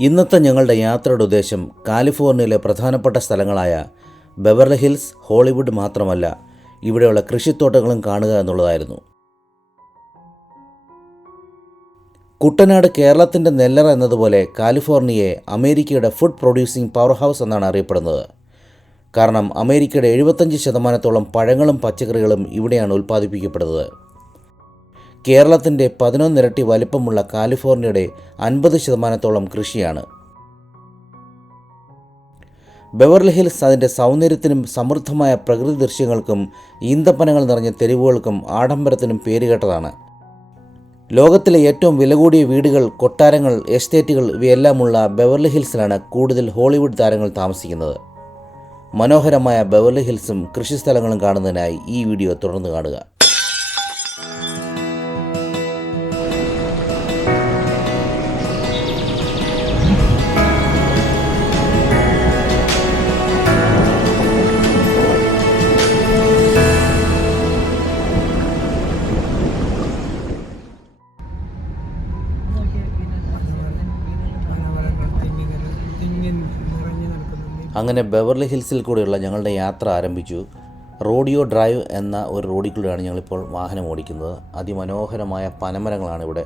ഇന്നത്തെ ഞങ്ങളുടെ യാത്രയുടെ ഉദ്ദേശം കാലിഫോർണിയയിലെ പ്രധാനപ്പെട്ട സ്ഥലങ്ങളായ ബെവർലി ഹിൽസ് ഹോളിവുഡ് മാത്രമല്ല ഇവിടെയുള്ള കൃഷിത്തോട്ടങ്ങളും കാണുക എന്നുള്ളതായിരുന്നു. കുട്ടനാട് കേരളത്തിന്റെ നെല്ലറ എന്നതുപോലെ കാലിഫോർണിയയെ അമേരിക്കയുടെ ഫുഡ് പ്രൊഡ്യൂസിംഗ് പവർ ഹൗസ് എന്നാണ് അറിയപ്പെടുന്നത്. കാരണം അമേരിക്കയുടെ എഴുപത്തഞ്ച് ശതമാനത്തോളം പഴങ്ങളും പച്ചക്കറികളും ഇവിടെയാണ് ഉൽപ്പാദിപ്പിക്കപ്പെടുന്നത്. കേരളത്തിന്റെ പതിനൊന്നിരട്ടി വലിപ്പമുള്ള കാലിഫോർണിയയുടെ അൻപത് ശതമാനത്തോളം കൃഷിയാണ്. ബെവർലി ഹിൽസ് അതിന്റെ സൗന്ദര്യത്തിനും സമൃദ്ധമായ പ്രകൃതി ദൃശ്യങ്ങൾക്കും ഈന്തപ്പനങ്ങൾ നിറഞ്ഞ തെരുവുകൾക്കും ആഡംബരത്തിനും പേരുകേട്ടതാണ്. ലോകത്തിലെ ഏറ്റവും വില കൂടിയ വീടുകൾ കൊട്ടാരങ്ങൾ എസ്റ്റേറ്റുകൾ ഇവയെല്ലാമുള്ള ബെവർലി ഹിൽസിലാണ് കൂടുതൽ ഹോളിവുഡ് താരങ്ങൾ താമസിക്കുന്നത്. മനോഹരമായ ബെവർലി ഹിൽസും കൃഷിസ്ഥലങ്ങളും കാണുന്നതിനായി ഈ വീഡിയോ തുടർന്ന് കാണുക. അങ്ങനെ ബെവർലി ഹിൽസിൽ കൂടെയുള്ള ഞങ്ങളുടെ യാത്ര ആരംഭിച്ചു. റോഡിയോ ഡ്രൈവ് എന്ന ഒരു റോഡിൽ കൂടെയാണ് ഞങ്ങളിപ്പോൾ വാഹനം ഓടിക്കുന്നത്. അതിമനോഹരമായ പനമരങ്ങളാണ് ഇവിടെ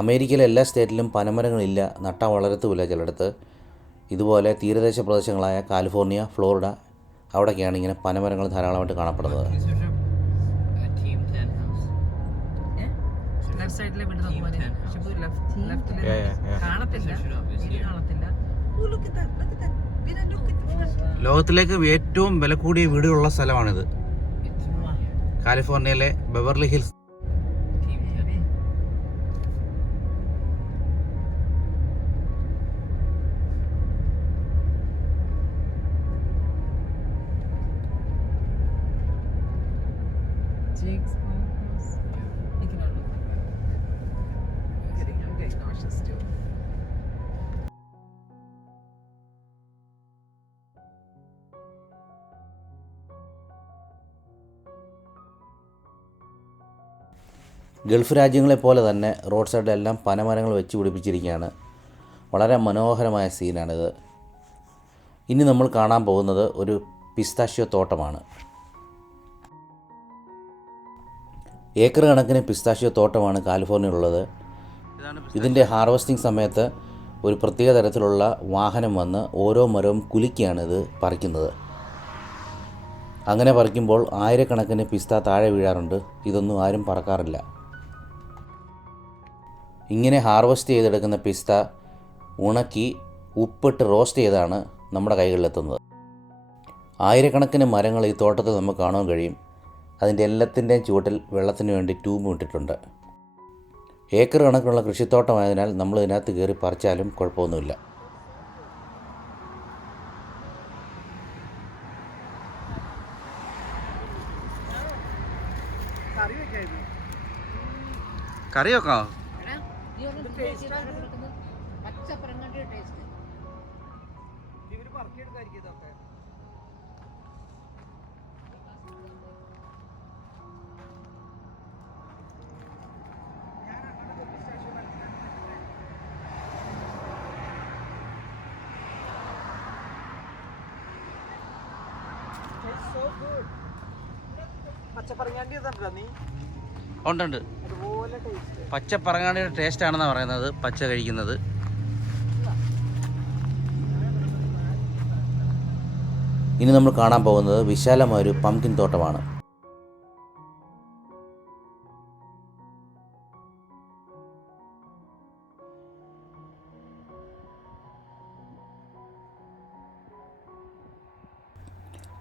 അമേരിക്കയിലെ എല്ലാ സ്റ്റേറ്റിലും പനമരങ്ങളില്ല നട്ട വളരത്തുമില്ല ചിലയിടത്ത് ഇതുപോലെ തീരദേശ പ്രദേശങ്ങളായ കാലിഫോർണിയ ഫ്ലോറിഡ അവിടെയൊക്കെയാണ് ഇങ്ങനെ പനമരങ്ങൾ ധാരാളമായിട്ട് കാണപ്പെടുന്നത് Team 10 house. ലെഫ്റ്റ് സൈഡിലെ വീട് നോക്കുമ്പോൾ ഷിബു ലെഫ്റ്റ് ലെഫ്റ്റിൽ കാണത്തില്ല വീട് കാണത്തില്ല look at that, look at that. Vida, look at the front. ലോകത്തിലേക്ക് ഏറ്റവും വില കൂടിയ വീടുകളുള്ള സ്ഥലമാണിത് കാലിഫോർണിയയിലെ ബെവർലി ഹിൽസ് ഗൾഫ് രാജ്യങ്ങളെ പോലെ തന്നെ റോഡ് സൈഡിലെല്ലാം പനമരങ്ങൾ വെച്ച് പിടിപ്പിച്ചിരിക്കുകയാണ്. വളരെ മനോഹരമായ സീനാണിത്. ഇനി നമ്മൾ കാണാൻ പോകുന്നത് ഒരു പിസ്താഷ്യോ തോട്ടമാണ്. ഏക്കർ കണക്കിന് പിസ്താഷ്യോ തോട്ടമാണ് കാലിഫോർണിയയിലുള്ളത്. ഇതിന്റെ ഹാർവസ്റ്റിംഗ് സമയത്ത് ഒരു പ്രത്യേക തരത്തിലുള്ള വാഹനം വന്ന് ഓരോ മരവും കുലുക്കിയാണ് ഇത് പറിക്കുന്നത്. അങ്ങനെ പറിക്കുമ്പോൾ ആയിരക്കണക്കിന് പിസ്ത താഴെ വീഴാറുണ്ട്. ഇതൊന്നും ആരും പറക്കാറില്ല. ഇങ്ങനെ ഹാർവസ്റ്റ് ചെയ്തെടുക്കുന്ന പിസ്ത ഉണക്കി ഉപ്പിട്ട് റോസ്റ്റ് ചെയ്താണ് നമ്മുടെ കൈകളിലെത്തുന്നത്. ആയിരക്കണക്കിന് മരങ്ങൾ ഈ തോട്ടത്തിൽ നമുക്ക് കാണാൻ കഴിയും. അതിന്റെ എല്ലാത്തിന്റെയും ചുവട്ടിൽ വെള്ളത്തിന് വേണ്ടി ട്യൂബ് ഇട്ടിട്ടുണ്ട്. ഏക്കർ കണക്കിനുള്ള കൃഷിത്തോട്ടമായതിനാൽ നമ്മൾ ഇതിനകത്ത് കയറി പറിച്ചാലും കുഴപ്പമൊന്നുമില്ല. കറി വെക്കാം പച്ചപ്പറങ്ങാണ്ടി നീ? ഉണ്ടുണ്ട്. അതുപോലെ ടേസ്റ്റ് പച്ച പറങ്ങാടിയുടെ ടേസ്റ്റ് ആണെന്നാണ് പറയുന്നത് പച്ച കഴിക്കുന്നത്. ഇനി നമ്മൾ കാണാൻ പോകുന്നത് വിശാലമായ ഒരു പംകിൻ തോട്ടമാണ്.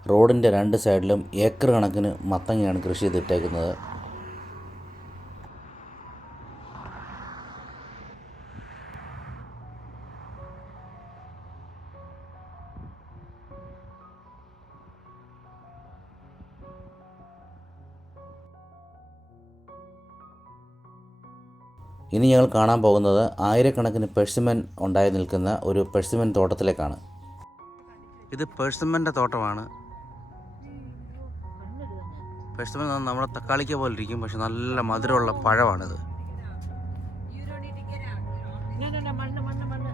റോഡിന്റെ രണ്ട് സൈഡിലും ഏക്കർ കണക്കിന് മത്തങ്ങയാണ് കൃഷി ചെയ്തിട്ടേക്കുന്നത്. ഇനി ഞങ്ങൾ കാണാൻ പോകുന്നത് ആയിരക്കണക്കിന് പെഴ്സിമൻ ഉണ്ടായി നിൽക്കുന്ന ഒരു പെഴ്സിമൻ തോട്ടത്തിലേക്കാണ്. ഇത് പെഴ്സിമന്റെ തോട്ടമാണ്. പെഴ്സിമൻ നമ്മുടെ തക്കാളിക്ക പോലെ ഇരിക്കും പക്ഷെ നല്ല മധുരമുള്ള പഴമാണിത്. മണ്ണ് മണ്ണ് മണ്ണ്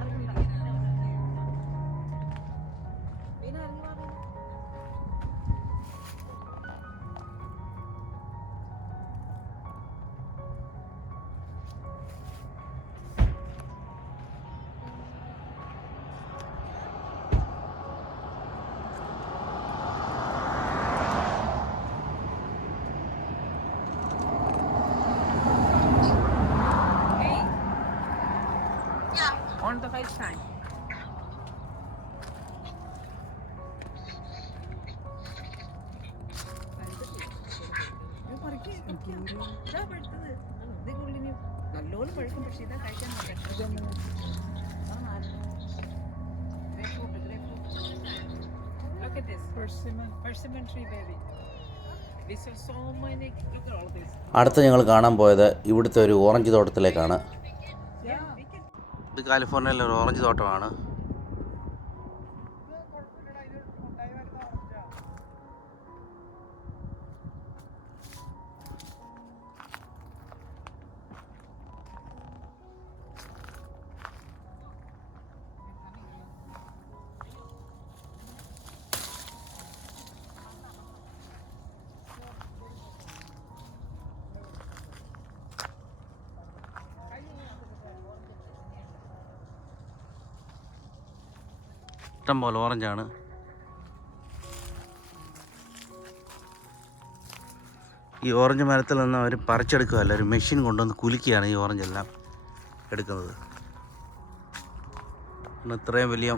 On fa il sign? നല്ലോണം പഴുക്കും പക്ഷെ ഇതാ കഴിക്കാൻ Look at this persimmon, persimmon tree, baby. We saw so many. Look at all this. അടുത്ത് ഞങ്ങൾ കാണാൻ പോയത് ഇവിടുത്തെ ഒരു ഓറഞ്ച് തോട്ടത്തിലേക്കാണ്. ഇത് കാലിഫോർണിയയിലെ ഒരു ഓറഞ്ച് തോട്ടമാണ്. ഇഷ്ടം പോലെ ഓറഞ്ചാണ്. ഈ ഓറഞ്ച് മരത്തിൽ നിന്ന് അവർ പറിച്ചെടുക്കുകയല്ല ഒരു മെഷീൻ കൊണ്ടുവന്ന് കുലുക്കിയാണ് ഈ ഓറഞ്ച് എല്ലാം എടുക്കുന്നത് ഇത്രയും വലിയ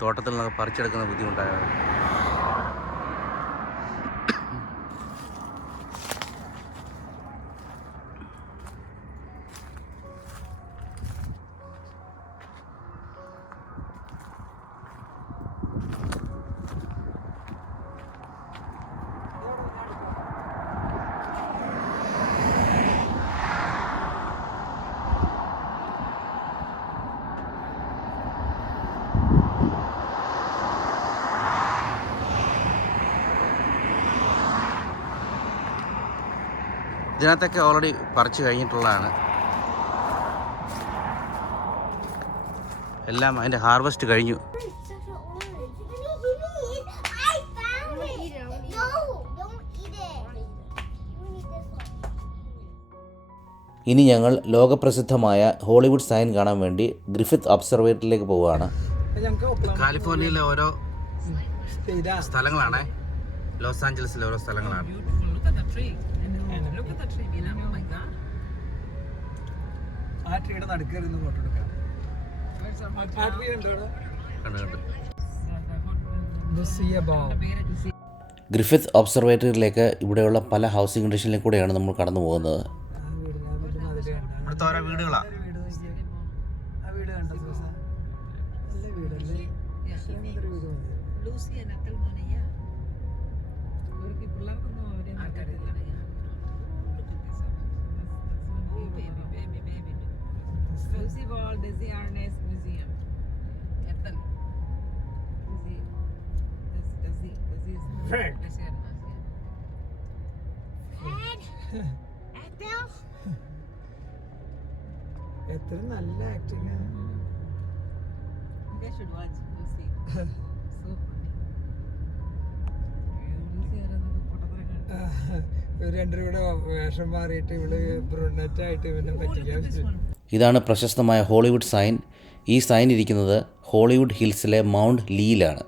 തോട്ടത്തിൽ നിന്നൊക്കെ പറിച്ചെടുക്കുന്ന ബുദ്ധിമുട്ടായാണ് ഇതിനകത്തൊക്കെ ഓൾറെഡി പറിച്ചു കഴിഞ്ഞിട്ടുള്ളതാണ്. എല്ലാം അതിന്റെ ഹാർവെസ്റ്റ് കഴിഞ്ഞു. ഇനി ഞങ്ങൾ ലോകപ്രസിദ്ധമായ ഹോളിവുഡ് സൈൻ കാണാൻ വേണ്ടി ഗ്രിഫിത്ത് ഒബ്സർവേറ്ററിലേക്ക് പോവുകയാണ്. കാലിഫോർണിയയിലെ ഓരോ സ്ഥലങ്ങളാണ്. ലോസ് ആഞ്ചലസിലെ ഓരോ സ്ഥലങ്ങളാണ്. Look at the tree. Tree, Oh my God. ആ ട്രീയുടെ നടുക്കരുന്ന് ഫോട്ടോ എടുക്കാം Where's our ആ ട്രീ എന്താണ് അവിടെ കണ്ടു കണ്ടു The sea above. ഗ്രിഫിത്ത് ഒബ്സർവേറ്ററിയിലേക്ക് ഇവിടെയുള്ള പല ഹൗസിംഗ് കണ്ടീഷനിലേക്ക് കൂടെയാണ് നമ്മൾ കടന്നു പോകുന്നത് ആ ആ? ഇവിടുത്തെ ഓരോ വീടുകളാ ഒരു വീട് നോക്കിയേ. ആ വീട് കണ്ടോ സൂസ? നല്ല വീടല്ലേ വീട് മതി ലൂസി and പിള്ളേർക്കൊന്നും അവരെ ആൾക്കാരില്ല. Baby, baby, baby. Lucy Ball, Dizzy Arnaz Museum. Ethan. Dizzy. Dizzy, Dizzy, is- Frank. Dizzy Arnaz, yeah. എത്ര നല്ല ആക്ടിങ് ഷുഡ് guys രണ്ടുപേരും കൂടെ വേഷം മാറിയിട്ട് ഇവൾ ബ്രുണറ്റ് ആയിട്ട് ഇവനെ പറ്റിക്കാൻ ഇതാണ് പ്രശസ്തമായ ഹോളിവുഡ് സൈൻ. ഈ സൈൻ ഇരിക്കുന്നത് ഹോളിവുഡ് ഹിൽസിലെ മൗണ്ട് ലീയിലാണ്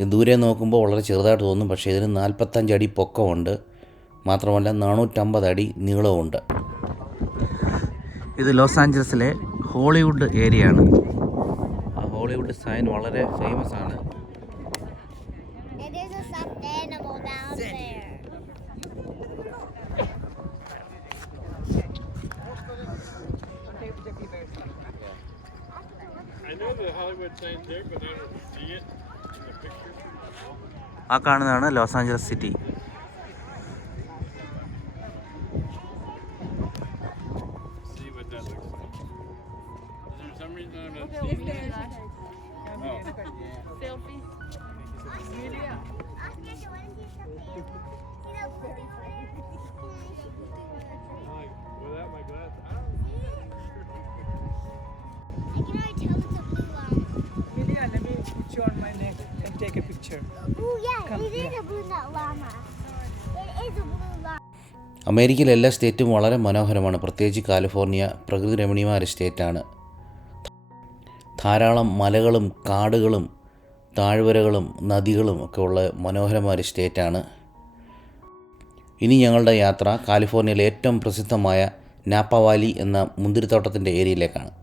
ഇത് ദൂരെ നോക്കുമ്പോൾ വളരെ ചെറുതായിട്ട് തോന്നും പക്ഷേ ഇതിന് നാൽപ്പത്തഞ്ച് അടി പൊക്കമുണ്ട്. മാത്രമല്ല നാനൂറ്റമ്പത് അടി നീളവുമുണ്ട്. ഇത് ലോസ് ആഞ്ചലസിലെ ഹോളിവുഡ് ഏരിയ ആണ് ആ ഹോളിവുഡ് സൈൻ വളരെ ഫേമസ് ആണ്. ആ കാണുന്നതാണ് ലോസ് ആഞ്ചലസ് സിറ്റി. അമേരിക്കയിലെ എല്ലാ സ്റ്റേറ്റും വളരെ മനോഹരമാണ്. പ്രത്യേകിച്ച് കാലിഫോർണിയ പ്രകൃതി രമണീയമായ ഒരു സ്റ്റേറ്റാണ്. ധാരാളം മലകളും കാടുകളും താഴ്വരകളും നദികളും ഒക്കെ ഉള്ള മനോഹരമായ ഒരു സ്റ്റേറ്റാണ്. ഇനി ഞങ്ങളുടെ യാത്ര കാലിഫോർണിയയിലെ ഏറ്റവും പ്രസിദ്ധമായ നാപ്പ വാലി എന്ന മുന്തിരിത്തോട്ടത്തിന്റെ ഏരിയയിലേക്കാണ്.